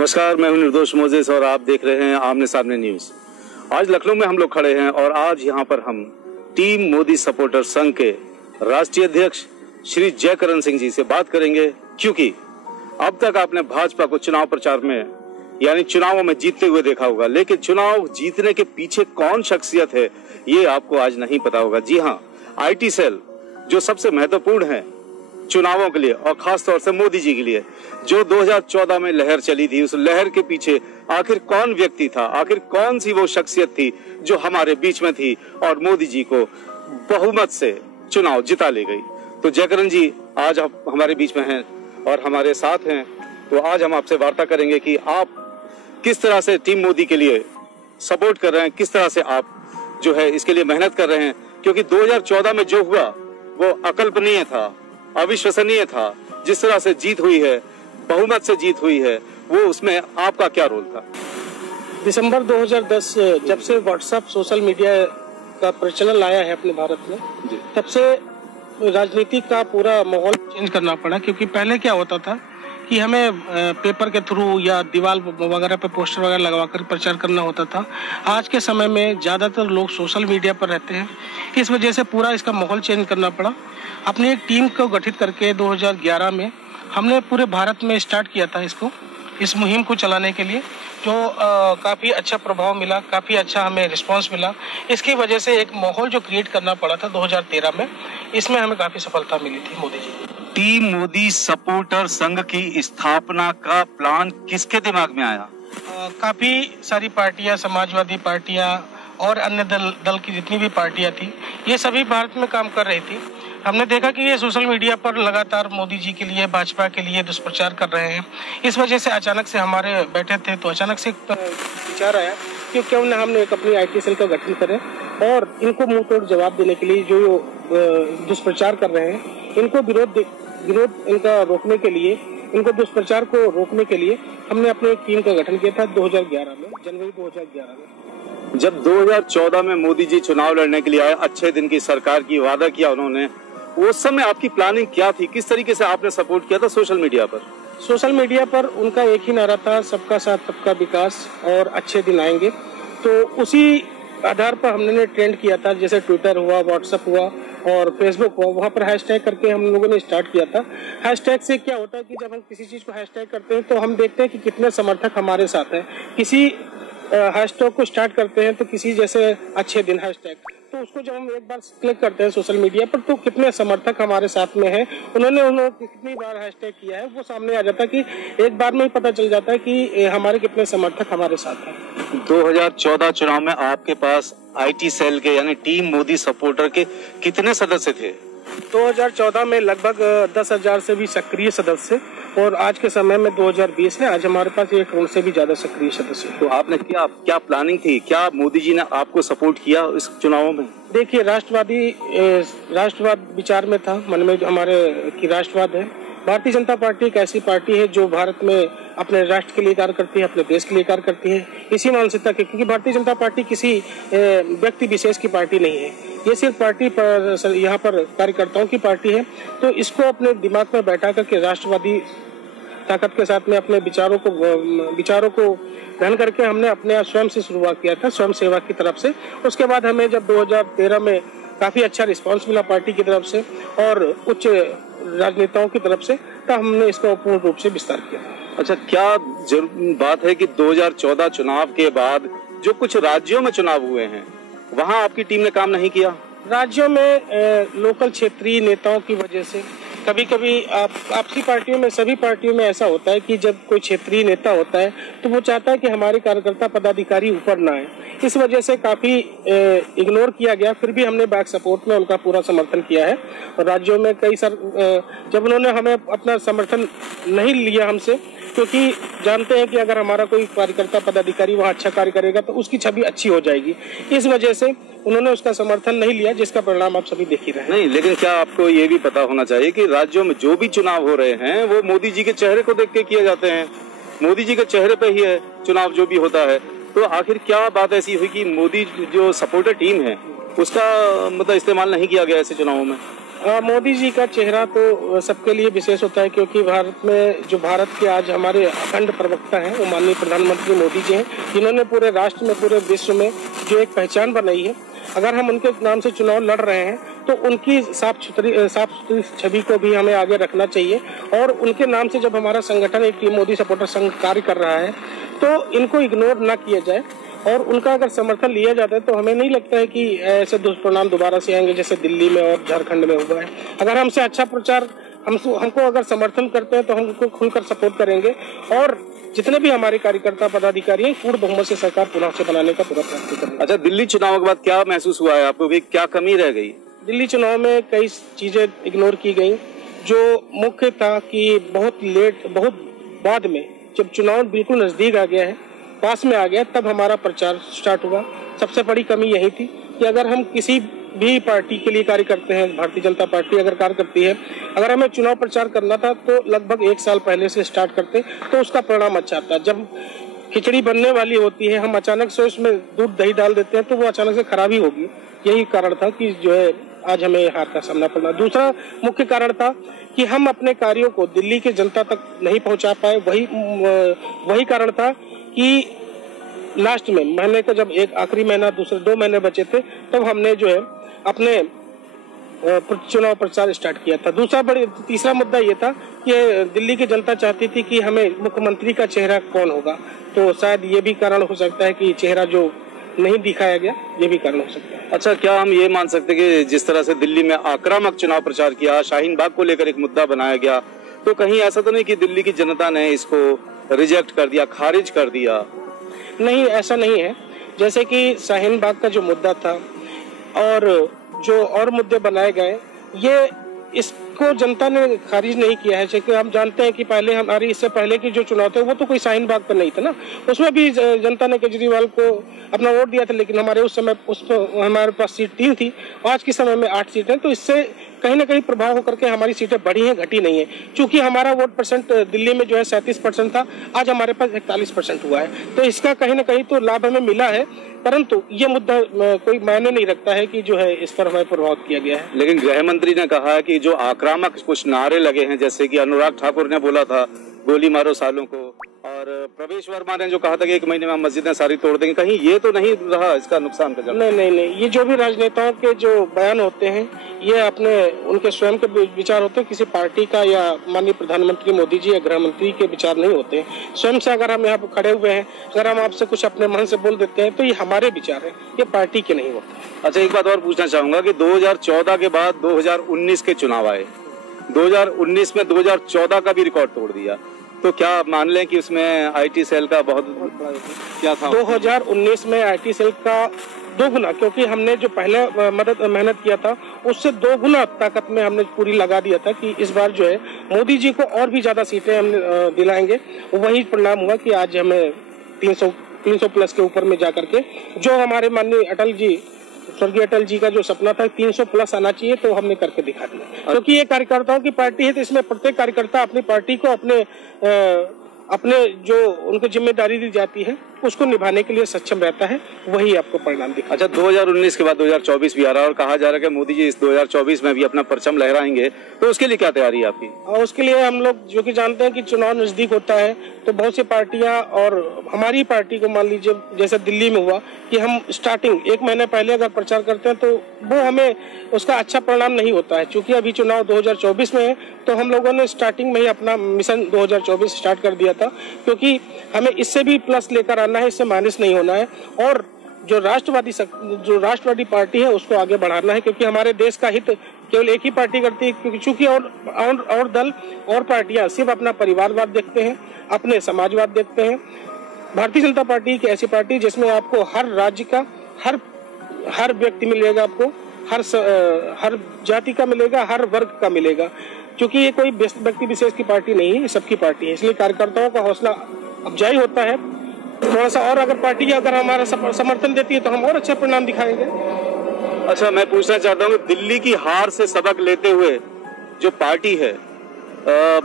नमस्कार, मैं हूं निर्दोष मोजेस और आप देख रहे हैं आमने सामने न्यूज। आज लखनऊ में हम लोग खड़े हैं और आज यहां पर हम टीम मोदी सपोर्टर संघ के राष्ट्रीय अध्यक्ष श्री जयकरण सिंह जी से बात करेंगे, क्योंकि अब तक आपने भाजपा को चुनाव प्रचार में यानी चुनावों में जीतते हुए देखा होगा, लेकिन चुनाव जीतने के पीछे कौन शख्सियत है ये आपको आज नहीं पता होगा। जी हाँ, IT सेल जो सबसे महत्वपूर्ण है चुनावों के लिए और खास तौर से मोदी जी के लिए, जो 2014 में लहर चली थी, उस लहर के पीछे आखिर कौन व्यक्ति था, आखिर कौन सी वो शख्सियत थी जो हमारे बीच में थी और मोदी जी को बहुमत से चुनाव जिता ले गई। तो जयकरण जी आज आप हमारे बीच में हैं और हमारे साथ हैं, तो आज हम आपसे वार्ता करेंगे कि आप किस तरह से टीम मोदी के लिए सपोर्ट कर रहे हैं, किस तरह से आप जो है इसके लिए मेहनत कर रहे हैं, क्योंकि 2014 में जो हुआ वो अकल्पनीय था, अविश्वसनीय था। जिस तरह से जीत हुई है, बहुमत से जीत हुई है, वो उसमें आपका क्या रोल था? दिसंबर 2010 जब से व्हाट्सएप सोशल मीडिया का प्रचलन आया है अपने भारत में, तब से राजनीति का पूरा माहौल चेंज करना पड़ा। क्योंकि पहले क्या होता था कि हमें पेपर के थ्रू या दीवार वगैरह पे पोस्टर वगैरह लगवाकर प्रचार करना होता था। आज के समय में ज़्यादातर लोग सोशल मीडिया पर रहते हैं, इस वजह से पूरा इसका माहौल चेंज करना पड़ा। अपनी एक टीम को गठित करके 2011 में हमने पूरे भारत में स्टार्ट किया था इस मुहिम को चलाने के लिए, जो काफ़ी अच्छा प्रभाव मिला, काफ़ी अच्छा हमें रिस्पांस मिला। इसकी वजह से एक माहौल जो क्रिएट करना पड़ा था 2013 में, इसमें हमें काफ़ी सफलता मिली थी मोदी जी। टीम मोदी सपोर्टर संघ की स्थापना का प्लान किसके दिमाग में आया? काफ़ी सारी पार्टियां, समाजवादी पार्टियां और अन्य दल की जितनी भी पार्टियां थी, ये सभी भारत में काम कर रही थी। हमने देखा कि ये सोशल मीडिया पर लगातार मोदी जी के लिए, भाजपा के लिए दुष्प्रचार कर रहे हैं। इस वजह से अचानक से हमारे बैठे थे तो अचानक से विचार आया कि क्यों न हमने एक अपनी IT सेल का गठन करें और इनको मुंह तोड़ जवाब देने के लिए जो दुष्प्रचार कर रहे हैं, इनको विरोध इनका रोकने के लिए, इनको दुष्प्रचार को रोकने के लिए हमने अपनी एक टीम का गठन किया था 2011 में, जनवरी 2011 में। जब 2014 में मोदी जी चुनाव लड़ने के लिए आए, अच्छे दिन की सरकार की वादा किया उन्होंने, उस समय आपकी प्लानिंग क्या थी? किस तरीके से आपने सपोर्ट किया था सोशल मीडिया पर? सोशल मीडिया पर उनका एक ही नारा था, सबका साथ सबका विकास और अच्छे दिन आएंगे। तो उसी आधार पर हमने ट्रेंड किया था, जैसे ट्विटर हुआ, व्हाट्सएप हुआ और फेसबुक हुआ, वहाँ पर हैशटैग करके हम लोगों ने स्टार्ट किया था। हैशटैग से क्या होता है कि जब हम किसी चीज़ को हैशटैग करते हैं तो हम देखते हैं कि कितने समर्थक हमारे साथ हैं। किसी हैशटैग को स्टार्ट करते हैं तो किसी जैसे अच्छे दिन हैशटैग, तो उसको जब हम एक बार क्लिक करते हैं सोशल मीडिया पर तो कितने समर्थक हमारे साथ में हैं, उन्होंने कितनी बार हैशटैग किया है, वो सामने आ जाता है कि एक बार में ही पता चल जाता है कि हमारे कितने समर्थक हमारे साथ हैं। 2014 चुनाव में आपके पास IT सेल के यानी टीम मोदी सपोर्टर के कितने सदस्य थे? 2014 में लगभग 10,000 से भी सक्रिय सदस्य, और आज के समय में 2020 है, आज हमारे पास 1 करोड़ से भी ज्यादा सक्रिय सदस्य। तो आपने क्या प्लानिंग थी? क्या मोदी जी ने आपको सपोर्ट किया इस चुनावों में? देखिए, राष्ट्रवाद विचार में था मन में, हमारे की राष्ट्रवाद है। भारतीय जनता पार्टी एक ऐसी पार्टी है जो भारत में अपने राष्ट्र के लिए कार्य करती है, अपने देश के लिए कार्य करती है, इसी मानसिकता के, क्योंकि भारतीय जनता पार्टी किसी व्यक्ति विशेष की पार्टी नहीं है, ये सिर्फ पार्टी पर यहाँ पर कार्यकर्ताओं की पार्टी है। तो इसको अपने दिमाग में बैठा करके राष्ट्रवादी ताकत के साथ में अपने विचारों को ग्रहण करके हमने अपने स्वयं से शुरुआत किया था, स्वयं सेवा की तरफ से। उसके बाद हमें जब 2013 में काफी अच्छा रिस्पांस मिला पार्टी की तरफ से और उच्च राजनेताओं की तरफ से, तब हमने इसका पूर्ण रूप से विस्तार किया। अच्छा, क्या बात है कि 2014 चुनाव के बाद जो कुछ राज्यों में चुनाव हुए हैं, वहां आपकी टीम ने काम नहीं किया? राज्यों में लोकल क्षेत्रीय नेताओं की वजह से कभी कभी आपसी पार्टियों में, सभी पार्टियों में ऐसा होता है कि जब कोई क्षेत्रीय नेता होता है तो वो चाहता है कि हमारे कार्यकर्ता पदाधिकारी ऊपर ना आए, इस वजह से काफी इग्नोर किया गया। फिर भी हमने बैक सपोर्ट में उनका पूरा समर्थन किया है और राज्यों में जब उन्होंने हमें अपना समर्थन नहीं लिया हमसे, क्योंकि जानते हैं कि अगर हमारा कोई कार्यकर्ता पदाधिकारी वहाँ अच्छा कार्य करेगा तो उसकी छवि अच्छी हो जाएगी, इस वजह से उन्होंने उसका समर्थन नहीं लिया, जिसका परिणाम आप सभी देख ही रहे हैं। नहीं, लेकिन क्या आपको ये भी पता होना चाहिए कि राज्यों में जो भी चुनाव हो रहे हैं वो मोदी जी के चेहरे को देख के किए जाते हैं, मोदी जी के चेहरे पे ही है चुनाव जो भी होता है। तो आखिर क्या बात ऐसी हुई कि मोदी जो सपोर्टर टीम है उसका मतलब इस्तेमाल नहीं किया गया ऐसे चुनावों में? मोदी जी का चेहरा तो सबके लिए विशेष होता है, क्योंकि भारत में जो भारत के आज हमारे अखंड प्रवक्ता हैं वो माननीय प्रधानमंत्री मोदी जी हैं, जिन्होंने पूरे राष्ट्र में, पूरे विश्व में जो एक पहचान बनाई है। अगर हम उनके नाम से चुनाव लड़ रहे हैं तो उनकी साफ सुथरी छवि को भी हमें आगे रखना चाहिए। और उनके नाम से जब हमारा संगठन एक टीम मोदी सपोर्टर संघ कार्य कर रहा है तो इनको इग्नोर ना किया जाए, और उनका अगर समर्थन लिया जाता है तो हमें नहीं लगता है कि ऐसे दुष्परिणाम दोबारा से आएंगे जैसे दिल्ली में और झारखंड में हुआ है। अगर हमसे अच्छा प्रचार हमको अगर समर्थन करते हैं तो हम उनको खुलकर सपोर्ट करेंगे, और जितने भी हमारे कार्यकर्ता पदाधिकारी हैं पूर्ण बहुमत से सरकार पुनः से बनाने का पूरा प्रयास करेंगे। अच्छा, दिल्ली चुनाव के बाद क्या महसूस हुआ है आपको, भी क्या कमी रह गई? दिल्ली चुनाव में कई चीजें इग्नोर की गई। जो मुख्य था कि बहुत बाद में जब चुनाव बिल्कुल नजदीक आ गया है, पास में आ गया, तब हमारा प्रचार स्टार्ट हुआ। सबसे बड़ी कमी यही थी कि अगर हम किसी भी पार्टी के लिए कार्य करते हैं, भारतीय जनता पार्टी अगर कार्य करती है, अगर हमें चुनाव प्रचार करना था तो लगभग 1 साल पहले से स्टार्ट करते तो उसका परिणाम अच्छा आता। जब खिचड़ी बनने वाली होती है, हम अचानक से उसमें दूध दही डाल देते हैं तो वो अचानक से खराबी होगी। यही कारण था कि जो है आज हमें हार का सामना करना। दूसरा मुख्य कारण था कि हम अपने कार्यों को दिल्ली के जनता तक नहीं पहुंचा पाए। वही कारण था कि लास्ट में महीने का जब एक आखिरी महीना, दूसरे 2 महीने बचे थे, तब हमने जो है अपने चुनाव प्रचार स्टार्ट किया था। तीसरा मुद्दा ये था कि दिल्ली की जनता चाहती थी कि हमें मुख्यमंत्री का चेहरा कौन होगा, तो शायद ये भी कारण हो सकता है कि चेहरा जो नहीं दिखाया गया, ये भी कारण हो सकता है। अच्छा, क्या हम ये मान सकते हैं कि जिस तरह से दिल्ली में आक्रामक चुनाव प्रचार किया, शाहीन बाग को लेकर एक मुद्दा बनाया गया, तो कहीं ऐसा तो नहीं कि दिल्ली की जनता ने इसको रिजेक्ट कर दिया, खारिज कर दिया? नहीं, ऐसा नहीं है। जैसे कि शाहीन बाग का जो मुद्दा था और जो और मुद्दे बनाए गए, ये इसको जनता ने खारिज नहीं किया है। क्योंकि हम जानते हैं कि पहले हमारी इससे पहले की जो चुनाव थे वो तो कोई शाहीन बाग पर नहीं था ना, उसमें भी जनता ने केजरीवाल को अपना वोट दिया था, लेकिन हमारे उस समय हमारे पास सीट 3 थी, आज के समय में 8 सीटें, तो इससे कहीं ना कहीं प्रभाव होकर के हमारी सीटें बढ़ी हैं, घटी नहीं है। क्योंकि हमारा वोट परसेंट दिल्ली में जो है 37% था, आज हमारे पास 41% हुआ है, तो इसका कहीं ना कहीं तो लाभ हमें मिला है। परंतु ये मुद्दा कोई मायने नहीं रखता है कि जो है इस पर हमें प्रभाव किया गया है। लेकिन गृह मंत्री ने कहा है कि जो आक्रामक कुछ नारे लगे हैं, जैसे कि अनुराग ठाकुर ने बोला था गोली मारो सालों को, और प्रवेश वर्मा ने जो कहा था कि 1 महीने में हम मस्जिदें सारी तोड़ देंगे, कहीं ये तो नहीं रहा इसका नुकसान का? नहीं, ये जो भी राजनेताओं के जो बयान होते हैं ये अपने उनके स्वयं के विचार होते हैं, किसी पार्टी का या माननीय प्रधानमंत्री मोदी जी या गृह मंत्री के विचार नहीं होते। स्वयं से अगर हम यहाँ पे खड़े हुए हैं, अगर हम आपसे कुछ अपने मन से बोल देते हैं तो ये हमारे विचार है, ये पार्टी के नहीं होते। अच्छा, एक बात और पूछना चाहूंगा कि 2014 के बाद 2019 के चुनाव आए, 2019 में 2014 का भी रिकॉर्ड तोड़ दिया, तो क्या आप मान लें कि उसमें आईटी सेल का बहुत क्या था? 2019 में आईटी सेल का 2 गुना, क्योंकि हमने जो पहले मेहनत किया था उससे 2 गुना ताकत में हमने पूरी लगा दिया था कि इस बार जो है मोदी जी को और भी ज्यादा सीटें हम दिलाएंगे। वही परिणाम हुआ कि आज हमें 300 प्लस के ऊपर में जाकर के, जो हमारे माननीय स्वर्गीय अटल जी का जो सपना था 300 प्लस आना चाहिए, तो हमने करके दिखा दिया। क्योंकि ये कार्यकर्ताओं की पार्टी है, तो इसमें प्रत्येक कार्यकर्ता अपनी पार्टी को अपने जो उनको जिम्मेदारी दी जाती है उसको निभाने के लिए सक्षम रहता है, वही आपको परिणाम दिखा। अच्छा, 2019 के बाद 2024 भी आ रहा है और कहा जा रहा है कि मोदी जी इस 2024 में भी अपना परचम लहराएंगे, तो उसके लिए क्या तैयारी है आपकी? और उसके लिए हम लोग जो कि जानते हैं कि चुनाव नजदीक होता है, तो बहुत सी पार्टियां और हमारी पार्टी को मान लीजिए जैसे दिल्ली में हुआ कि हम स्टार्टिंग 1 महीने पहले अगर प्रचार करते हैं तो वो हमें उसका अच्छा परिणाम नहीं होता है। चूंकि अभी चुनाव 2024 में है, तो हम लोगों ने स्टार्टिंग में ही अपना मिशन 2024 स्टार्ट कर दिया था, क्योंकि हमें इससे भी प्लस लेकर आना है, इससे माइनस नहीं होना है, और जो राष्ट्रवादी पार्टी है उसको आगे बढ़ाना है, क्योंकि हमारे देश का हित केवल एक ही पार्टी करती है। क्योंकि चूंकि और दल और पार्टियां सिर्फ अपना परिवारवाद देखते हैं, अपने समाजवाद देखते हैं। भारतीय जनता पार्टी एक ऐसी पार्टी जिसमें आपको हर राज्य का हर व्यक्ति मिलेगा, आपको हर जाति का मिलेगा, हर वर्ग का मिलेगा। क्योंकि ये कोई व्यक्ति विशेष की पार्टी नहीं है, ये सबकी पार्टी है, इसलिए कार्यकर्ताओं का हौसला अफजाई होता है थोड़ा सा, और अगर पार्टी अगर हमारा समर्थन देती है तो हम और अच्छा परिणाम दिखाएंगे। अच्छा, मैं पूछना चाहता हूँ दिल्ली की हार से सबक लेते हुए जो पार्टी है,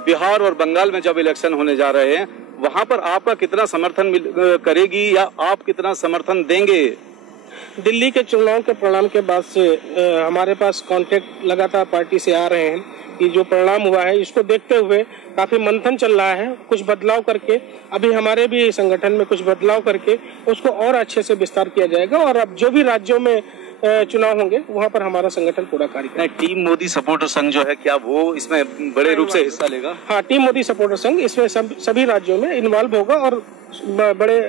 बिहार और बंगाल में जब इलेक्शन होने जा रहे हैं, वहां पर आपका कितना समर्थन करेगी या आप कितना समर्थन देंगे? दिल्ली के चुनाव के परिणाम के बाद से हमारे पास कांटेक्ट लगातार पार्टी से आ रहे हैं कि जो परिणाम हुआ है इसको देखते हुए काफी मंथन चल रहा है, कुछ बदलाव करके अभी हमारे भी संगठन में कुछ बदलाव करके उसको और अच्छे से विस्तार किया जाएगा और अब जो भी राज्यों में चुनाव होंगे वहां पर हमारा संगठन पूरा कार्य करेगा। टीम मोदी सपोर्टर संघ जो है, क्या वो इसमें बड़े रूप से हिस्सा लेगा? हाँ, टीम मोदी सपोर्टर संघ इसमें सभी राज्यों में इन्वॉल्व होगा और बड़े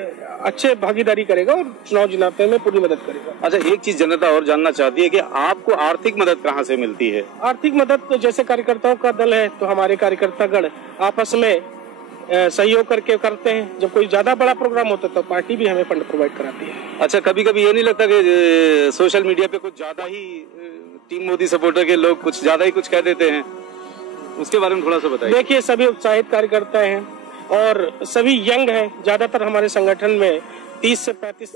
अच्छे भागीदारी करेगा और चुनाव जिताने में पूरी मदद करेगा। अच्छा, एक चीज जनता और जानना चाहती है कि आपको आर्थिक मदद कहाँ से मिलती है? आर्थिक मदद तो जैसे कार्यकर्ताओं का दल है तो हमारे कार्यकर्तागण आपस में सहयोग करके करते हैं। जब कोई ज्यादा बड़ा प्रोग्राम होता है तो पार्टी भी हमें फंड प्रोवाइड कराती है। अच्छा, कभी कभी ये नहीं लगता कि सोशल मीडिया पे कुछ ज्यादा ही टीम मोदी सपोर्टर के लोग कुछ ज्यादा ही कुछ कह देते हैं, उसके बारे में थोड़ा सा बताइए। देखिए, सभी उत्साहित कार्यकर्ता हैं और सभी यंग हैं। ज्यादातर हमारे संगठन में 30 से 35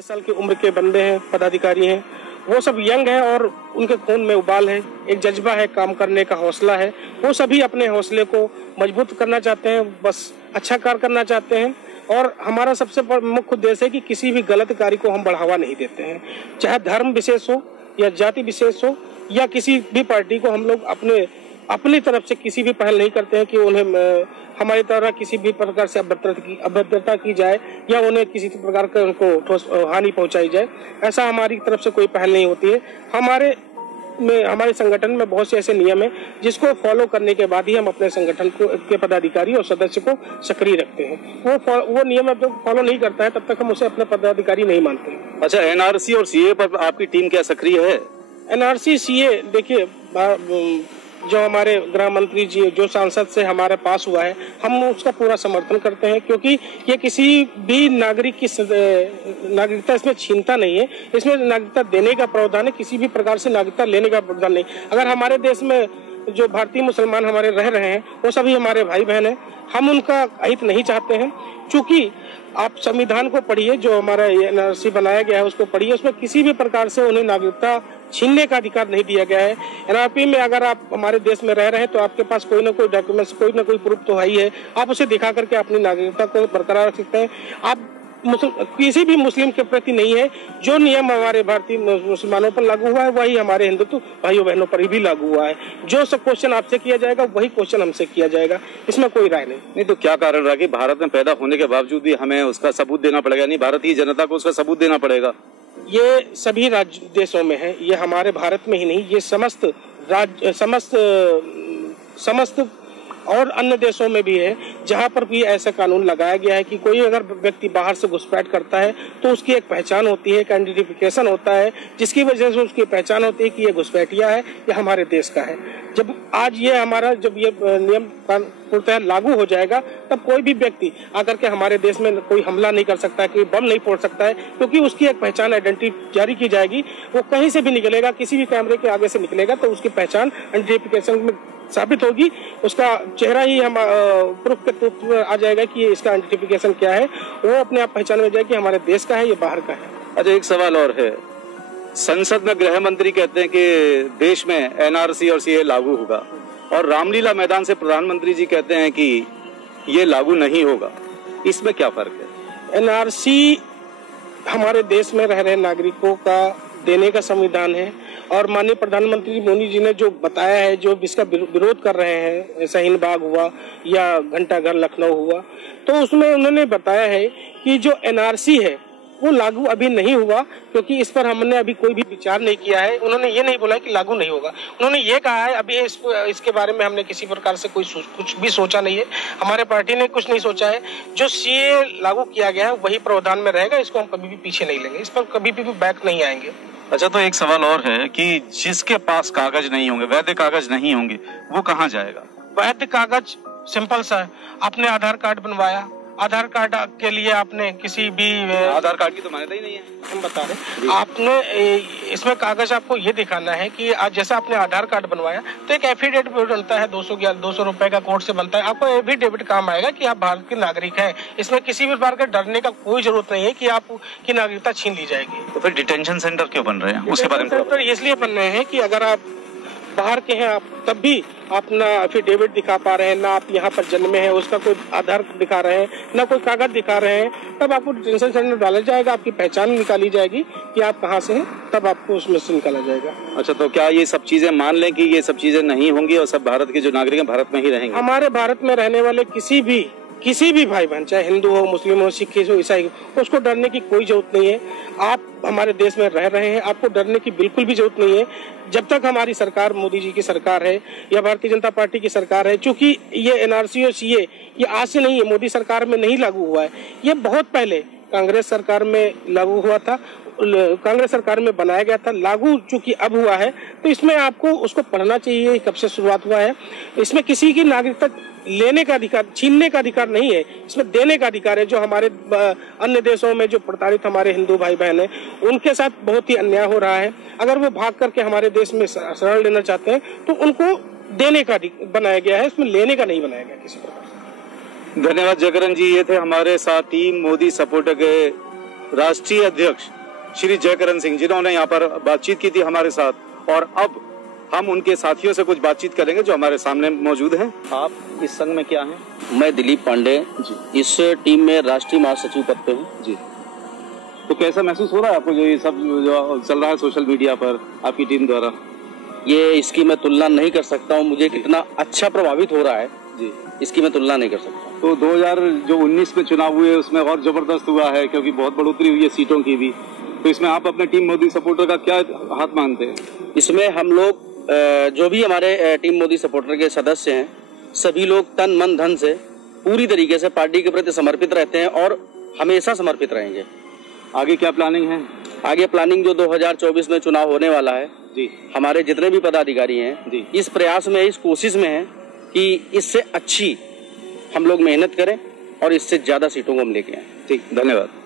साल की उम्र के बंदे हैं, पदाधिकारी हैं। वो सब यंग हैं और उनके खून में उबाल है, एक जज्बा है, काम करने का हौसला है। वो सभी अपने हौसले को मजबूत करना चाहते हैं, बस अच्छा कार्य करना चाहते हैं। और हमारा सबसे मुख्य उद्देश्य है कि किसी भी गलत कार्य को हम बढ़ावा नहीं देते हैं, चाहे धर्म विशेष हो या जाति विशेष हो या किसी भी पार्टी को हम लोग अपनी तरफ से किसी भी पहल नहीं करते हैं कि उन्हें हमारी तरह किसी भी प्रकार से अभद्रता की जाए या उन्हें किसी प्रकार का उनको ठोस हानि पहुंचाई जाए। ऐसा हमारी तरफ से कोई पहल नहीं होती है। हमारे संगठन में बहुत से ऐसे नियम हैं जिसको फॉलो करने के बाद ही हम अपने संगठन के पदाधिकारी और सदस्य को सक्रिय रखते हैं। वो नियम जब फॉलो नहीं करता है तब तक हम उसे अपने पदाधिकारी नहीं मानते हैं। अच्छा, एनआरसी और सीए पर आपकी टीम क्या सक्रिय है? एनआरसी सीए, देखिए, जो हमारे गृह मंत्री जी जो सांसद से हमारे पास हुआ है, हम उसका पूरा समर्थन करते हैं क्योंकि ये किसी भी नागरिक की नागरिकता इसमें छीनता नहीं है। इसमें नागरिकता देने का प्रावधान है, किसी भी प्रकार से नागरिकता लेने का प्रावधान नहीं। अगर हमारे देश में जो भारतीय मुसलमान हमारे रह रहे हैं वो सभी हमारे भाई बहन हैं, हम उनका हित नहीं चाहते हैं। चूंकि आप संविधान को पढ़िए, जो हमारा एनआरसी बनाया गया है उसको पढ़िए, उसमें किसी भी प्रकार से उन्हें नागरिकता छीनने का अधिकार नहीं दिया गया है। एनआरसी में अगर आप हमारे देश में रह रहे हैं तो आपके पास कोई ना कोई डॉक्यूमेंट्स, कोई ना कोई प्रूफ तो है ही है, आप उसे दिखा करके अपनी नागरिकता को बरकरार रख सकते हैं। आप किसी भी मुस्लिम के प्रति नहीं है। जो नियम हमारे भारतीय मुसलमानों पर लागू हुआ है वही हमारे हिंदुत्व भाइयों बहनों पर भी लागू हुआ है। जो सब क्वेश्चन आपसे किया जाएगा वही क्वेश्चन हमसे किया जाएगा, इसमें कोई राय नहीं। तो क्या कारण रहा कि भारत में पैदा होने के बावजूद भी हमें उसका सबूत देना पड़ेगा? नहीं, भारतीय जनता को उसका सबूत देना पड़ेगा। ये सभी राज्य देशों में है, ये हमारे भारत में ही नहीं, ये समस्त और अन्य देशों में भी है, जहां पर भी ऐसा कानून लगाया गया है कि कोई अगर व्यक्ति बाहर से घुसपैठ करता है तो उसकी एक पहचान होती है, एक आइडेंटिफिकेशन होता है, जिसकी वजह से उसकी पहचान होती है कि ये घुसपैठिया है, ये हमारे देश का है। जब आज ये हमारा जब ये नियम पूर्णतः लागू हो जाएगा तब कोई भी व्यक्ति आकर के हमारे देश में कोई हमला नहीं कर सकता है, कोई बम नहीं फोड़ सकता है, क्योंकि उसकी एक पहचान आइडेंटिटी जारी की जाएगी। वो कहीं से भी निकलेगा, किसी भी कैमरे के आगे से निकलेगा तो उसकी पहचान आइडेंटिफिकेशन में साबित होगी, उसका चेहरा ही हम प्रूफ के तौर पर आ जाएगा कि इसका आइडेंटिफिकेशन क्या है, वो अपने आप पहचान में जाएगी हमारे देश का है, ये बाहर का है। अच्छा, एक सवाल और है। संसद में गृह मंत्री कहते हैं कि देश में एनआरसी और सीए लागू होगा, और रामलीला मैदान से प्रधानमंत्री जी कहते हैं कि ये लागू नहीं होगा। इसमें क्या फर्क है? एनआरसी हमारे देश में रह रहे नागरिकों का देने का संविधान है और माननीय प्रधानमंत्री मोदी जी ने जो बताया है, जो इसका विरोध कर रहे हैं, शाहीन बाग हुआ या घंटाघर लखनऊ हुआ, तो उसमें उन्होंने बताया है कि जो एनआरसी है वो लागू अभी नहीं हुआ क्योंकि इस पर हमने अभी कोई भी विचार नहीं किया है। उन्होंने ये नहीं बोला कि लागू नहीं होगा, उन्होंने ये कहा है अभी इसके बारे में हमने किसी प्रकार से कुछ भी सोचा नहीं है, हमारे पार्टी ने कुछ नहीं सोचा है। जो सीए लागू किया गया है वही प्रावधान में रहेगा, इसको हम कभी भी पीछे नहीं लेंगे, इस पर कभी भी बैक नहीं आएंगे। अच्छा, तो एक सवाल और है कि जिसके पास कागज नहीं होंगे, वैध कागज नहीं होंगे, वो कहाँ जाएगा? वैध कागज सिंपल सा है, आपने आधार कार्ड बनवाया, आधार कार्ड के लिए आपने किसी भी आधार कार्ड की तो मान्यता ही नहीं है, हम बता रहे, आपने इसमें कागज आपको ये दिखाना है कि आज जैसा आपने आधार कार्ड बनवाया तो एक एफिडेविट बनता है, 200 रुपए का कोर्ट से बनता है, आपको एफिडेविट काम आएगा कि आप भारत के नागरिक हैं। इसमें किसी भी प्रकार के डरने का कोई जरूरत नहीं है कि आपकी नागरिकता छीन ली जाएगी। तो फिर डिटेंशन सेंटर क्यों बन रहे हैं? उसके बारे में सेंटर इसलिए बन रहे हैं कि अगर आप बाहर के हैं आप तब भी अपना एफिडेविट दिखा पा रहे हैं, ना आप यहाँ पर जन्मे हैं उसका कोई आधार दिखा रहे हैं, ना कोई कागज दिखा रहे हैं, तब आपको डिटेंशन सेंटर डाला जाएगा, आपकी पहचान निकाली जाएगी कि आप कहाँ से हैं, तब आपको उसमें से निकाला जाएगा। अच्छा, तो क्या ये सब चीजें मान लें कि ये सब चीजें नहीं होंगी और सब भारत के जो नागरिक हैं भारत में ही रहेंगे? हमारे भारत में रहने वाले किसी भी भाई बहन, चाहे हिंदू हो, मुस्लिम हो, सिख हो, ईसाई हो, उसको डरने की कोई जरूरत नहीं है। आप हमारे देश में रह रहे हैं, आपको डरने की बिल्कुल भी जरूरत नहीं है। जब तक हमारी सरकार, मोदी जी की सरकार है या भारतीय जनता पार्टी की सरकार है, चूंकि ये एनआरसी और सीए ये आज से नहीं है, मोदी सरकार में नहीं लागू हुआ है, ये बहुत पहले कांग्रेस सरकार में लागू हुआ था, कांग्रेस सरकार में बनाया गया था। लागू चूंकि अब हुआ है तो इसमें आपको उसको पढ़ना चाहिए, कब से शुरुआत हुआ है। इसमें किसी की नागरिकता लेने का अधिकार, छीनने का अधिकार नहीं है, इसमें देने का अधिकार है। जो हमारे अन्य देशों में जो प्रताड़ित हमारे हिंदू भाई बहन हैं, उनके साथ बहुत ही अन्याय हो रहा है। अगर वो भाग करके हमारे देश में शरण लेना चाहते हैं तो उनको देने का बनाया गया है, इसमें लेने का नहीं बनाया गया किसी प्रकार। धन्यवाद जयकरण जी। ये थे हमारे साथ टीम मोदी सपोर्टर के राष्ट्रीय अध्यक्ष श्री जयकरण सिंह, जिन्होंने यहाँ पर बातचीत की थी हमारे साथ। और अब हम उनके साथियों से कुछ बातचीत करेंगे जो हमारे सामने मौजूद हैं। आप इस संघ में क्या हैं? मैं दिलीप पांडे जी, इस टीम में राष्ट्रीय महासचिव पद पे हूँ जी। तो कैसा महसूस हो रहा है आपको जो ये सब जो चल रहा है सोशल मीडिया पर आपकी टीम द्वारा? ये इसकी मैं तुलना नहीं कर सकता हूँ, मुझे कितना अच्छा प्रभावित हो रहा है जी, इसकी मैं तुलना नहीं कर सकता। तो 2019 में चुनाव हुए उसमें और जबरदस्त हुआ है क्योंकि बहुत बढ़ोतरी हुई है सीटों की भी, तो इसमें आप अपने टीम मोदी सपोर्टर का क्या हाथ मानते हैं? इसमें हम लोग जो भी हमारे टीम मोदी सपोर्टर के सदस्य हैं, सभी लोग तन मन धन से पूरी तरीके से पार्टी के प्रति समर्पित रहते हैं और हमेशा समर्पित रहेंगे। आगे क्या प्लानिंग है? आगे प्लानिंग जो 2024 में चुनाव होने वाला है जी, हमारे जितने भी पदाधिकारी हैं जी, इस प्रयास में, इस कोशिश में है कि इससे अच्छी हम लोग मेहनत करें और इससे ज्यादा सीटों को हम लेके आए। ठीक, धन्यवाद।